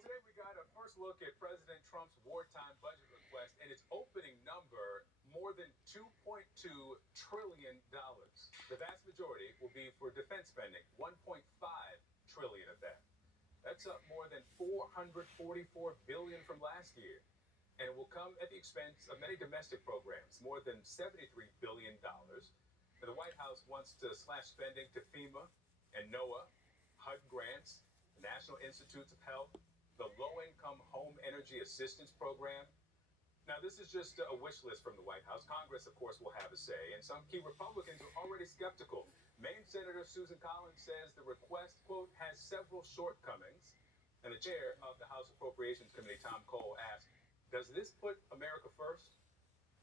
Well, today we got a first look at President Trump's wartime budget request, and its opening number more than $2.2 trillion. The vast majority will be for defense spending, $1.5 trillion of that. That's up more than $444 billion from last year, and it will come at the expense of many domestic programs, more than $73 billion. Now, the White House wants to slash spending to FEMA and NOAA, HUD grants, the National Institutes of Health, the Low-Income Home Energy Assistance Program. Now, this is just a wish list from the White House. Congress, of course, will have a say, and some key Republicans are already skeptical. Maine Senator Susan Collins says the request, quote, has several shortcomings. And the chair of the House Appropriations Committee, Tom Cole, asked, does this put America first?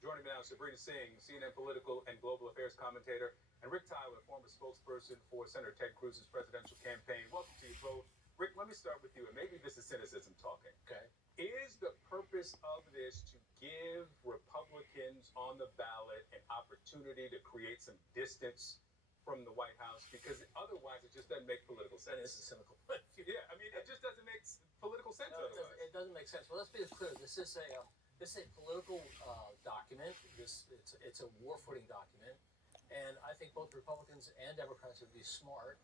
Joining me now is Sabrina Singh, CNN political and global affairs commentator, and Rick Tyler, former spokesperson for Senator Ted Cruz's presidential campaign. Welcome to you both. Rick, let me start with you, and maybe this is cynicism talking. Okay. Is the purpose of this to give Republicans on the ballot an opportunity to create some distance from the White House? Because otherwise it just doesn't make political sense. That is a cynical point of view. Yeah, I mean, it just doesn't make political sense otherwise. It doesn't make sense. Well, let's be clear. This is a political document. It's a war footing document. And I think both Republicans and Democrats would be smart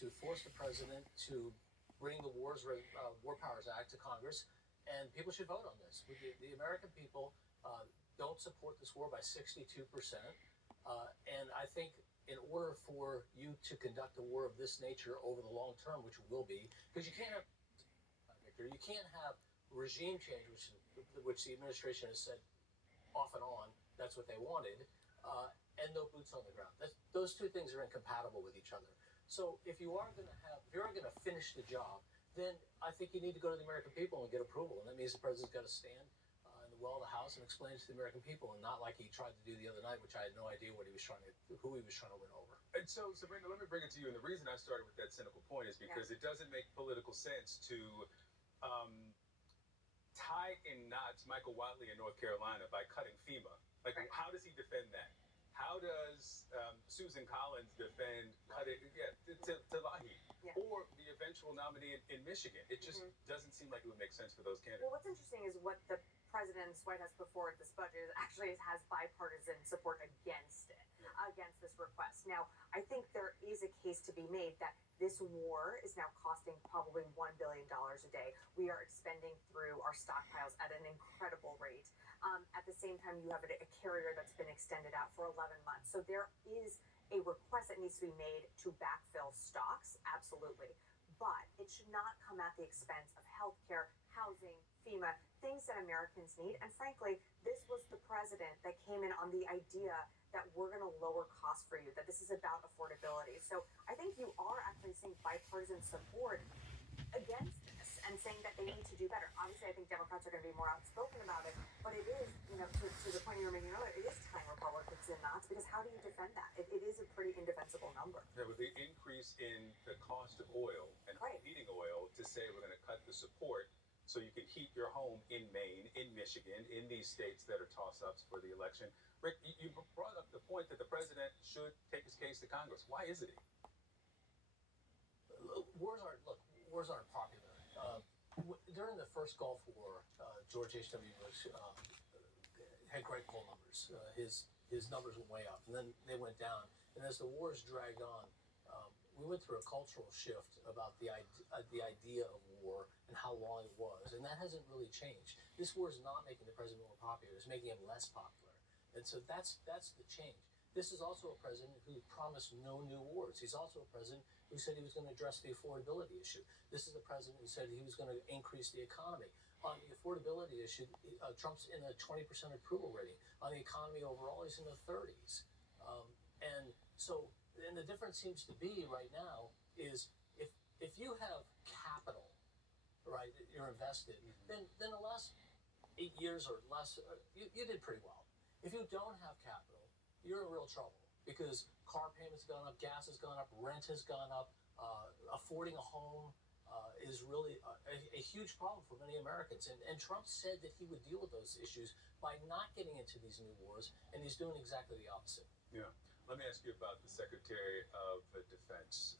to force the president to bring the War Powers Act to Congress, and people should vote on this. The American people don't support this war by 62%, and I think in order for you to conduct a war of this nature over the long term, which will be, because you can't have, Victor, you can't have regime change, which the administration has said off and on that's what they wanted, and no boots on the ground. Those two things are incompatible with each other. So if you are going to finish the job, then I think you need to go to the American people and get approval. And that means the president's got to stand in the well of the House and explain it to the American people, and not like he tried to do the other night, which I had no idea who he was trying to win over. And so, Sabrina, let me bring it to you. And the reason I started with that cynical point is because it doesn't make political sense to tie in knots Michael Watley in North Carolina by cutting FEMA. Like, how does he defend that? How does Susan Collins defend cutting to Lahi or the eventual nominee in Michigan? It just doesn't seem like it would make sense for those candidates. Well, what's interesting is what the president's White House put forward this budget actually has bipartisan support against it, against this request. Now, I think there is a case to be made that this war is now costing probably $1 billion a day. We are expending through our stockpiles at an incredible rate. At the same time, you have a carrier that's been extended out for 11 months. So there is a request that needs to be made to backfill stocks, absolutely. But it should not come at the expense of healthcare, housing, FEMA, things that Americans need. And frankly, this was the president that came in on the idea that we're going to lower costs for you, that this is about affordability. So I think you are actually seeing bipartisan support against this and saying that they need to do better. Obviously, I think Democrats are going to be more outspoken about it, but it is, to the point you were making earlier, it is tying Republicans in knots, because how do you defend that? It is a pretty indefensible number. Yeah, with the increase in the cost of oil and heating oil, to say we're going to cut the support so you can heat your home in Maine, in Michigan, in these states that are toss-ups for the election. Rick, you brought up the point that the president should take his case to Congress. Why isn't he? Wars aren't popular. During the first Gulf War, George H.W. Bush had great poll numbers. His numbers went way up, and then they went down. And as the wars dragged on, we went through a cultural shift about the idea of war and how long it was, and that hasn't really changed. This war is not making the president more popular; it's making him less popular, and so that's the change. This is also a president who promised no new wars. He's also a president who said he was going to address the affordability issue. This is the president who said he was going to increase the economy. On the affordability issue, Trump's in a 20% approval rating. On the economy overall, he's in the 30s. And the difference seems to be right now is if you have capital, right, that you're invested, then the last 8 years or less, you did pretty well. If you don't have capital, you're in real trouble, because car payments have gone up, gas has gone up, rent has gone up, affording a home is really a huge problem for many Americans. And Trump said that he would deal with those issues by not getting into these new wars, and he's doing exactly the opposite. Yeah. Let me ask you about the Secretary of Defense.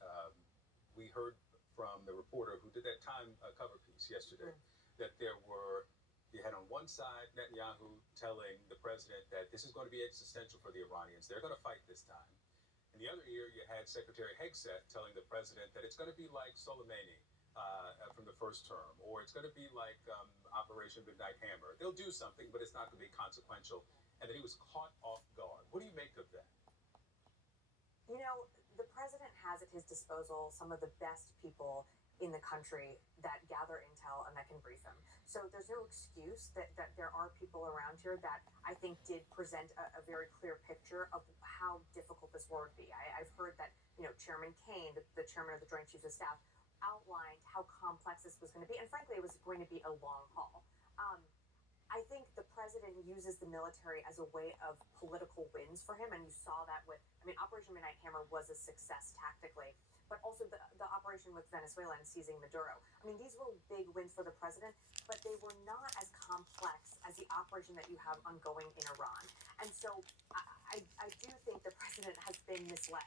We heard from the reporter who did that Time cover piece news yesterday that you had on one side Netanyahu telling the president that this is going to be existential for the Iranians. They're going to fight this time. In the other ear, you had Secretary Hegseth telling the president that it's going to be like Soleimani from the first term, or it's going to be like Operation Midnight Hammer. They'll do something, but it's not going to be consequential. And that he was caught off guard. What do you make of that? You know, the president has at his disposal some of the best people in the country that gather intel and that can brief him. So there's no excuse that there are people around here that I think did present a very clear picture of how difficult this war would be. I've heard that, Chairman Kane, the chairman of the Joint Chiefs of Staff, outlined how complex this was going to be. And frankly, it was going to be a long haul. I think the president uses the military as a way of political wins for him. And you saw that Operation Midnight Hammer was a success tactically, but also the operation with Venezuela and seizing Maduro. These were big wins for the president, but they were not as complex as the operation that you have ongoing in Iran. And so I do think the president has been misled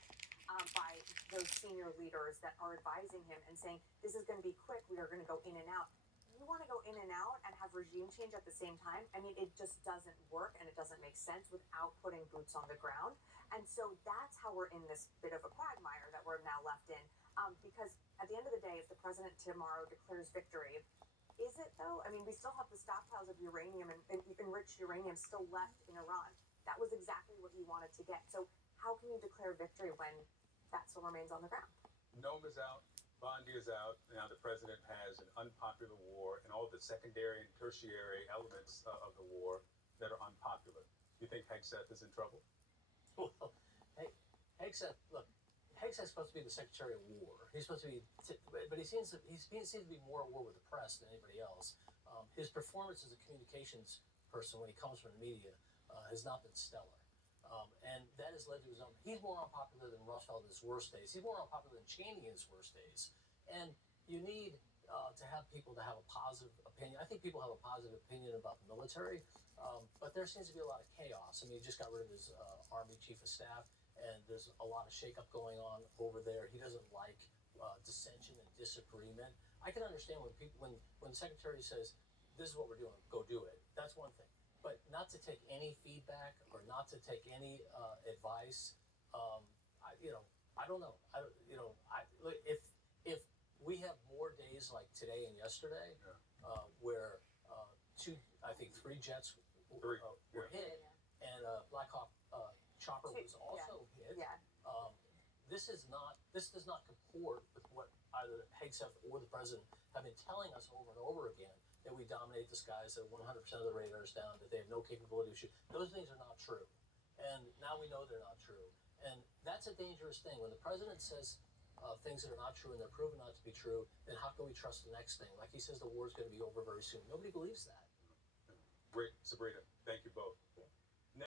by those senior leaders that are advising him and saying, this is going to be quick, we are going to go in and out. You want to go in and out and have regime change at the same time? It just doesn't work, and it doesn't make sense without putting boots on the ground. And so that's how we're in this bit of a quagmire that we're now left in. Because at the end of the day, if the president tomorrow declares victory, is it though? We still have the stockpiles of uranium and enriched uranium still left in Iran. That was exactly what you wanted to get. So how can you declare victory when that still remains on the ground? Nome is out. Bondi is out. Now the president has an unpopular war and all the secondary and tertiary elements of the war that are unpopular. You think Hegseth is in trouble? Well, Hegseth's supposed to be the Secretary of War. He's supposed to be, but he seems to be more at war with the press than anybody else. His performance as a communications person when he comes from the media has not been stellar. And that has led to his own. He's more unpopular than Rumsfeld in his worst days. He's more unpopular than Cheney in his worst days. And you need to have people that have a positive opinion. I think people have a positive opinion about the military, but there seems to be a lot of chaos. He just got rid of his Army Chief of Staff, and there's a lot of shakeup going on over there. He doesn't like dissension and disagreement. I can understand when the Secretary says, "This is what we're doing. Go do it." That's one thing. But not to take any feedback or not to take any advice, I don't know. If we have more days like today and yesterday, where three jets were hit, and Black Hawk chopper was also hit. Yeah. This does not comport with what either Hegseth or the president have been telling us over and over again, that we dominate the skies, that 100% of the radar is down, that they have no capability of shooting. Those things are not true. And now we know they're not true. And that's a dangerous thing. When the president says things that are not true and they're proven not to be true, then how can we trust the next thing? Like he says the war is going to be over very soon. Nobody believes that. Rick, Sabrina, thank you both.